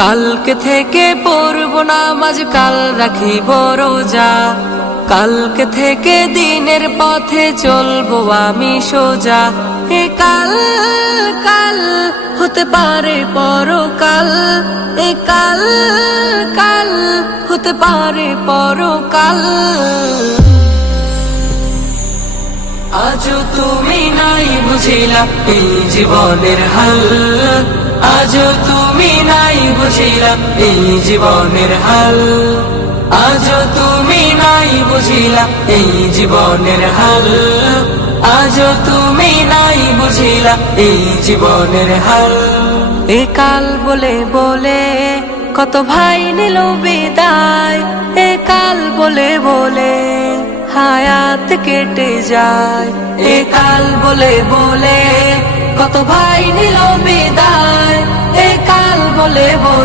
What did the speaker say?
কালকে থেকে পড়ব নামাজ, কাল রাখিব রোজা। কালকে থেকে দিনের পথে চলবো আমি সোজা। এ কাল কাল হতে পারে পরকাল, এ কাল কাল হতে পারে পরকাল। আজও তুমি নাই বুঝিলা এই জীবনের হাল, আজও তুমি নাই বুঝিলা এই জীবনের হাল, আজও তুমি নাই বুঝিলা এই জীবনের হাল, আজও তুমি নাই বুঝিলা এই জীবনের হাল। এ কাল বলে বলে কত ভাই নিল বিদায়, এ কাল বলে বলে হায়াত কেটে যায়। এ কাল বলে বলে কত ভাই নিল বিদায়, এ কাল বলে বলে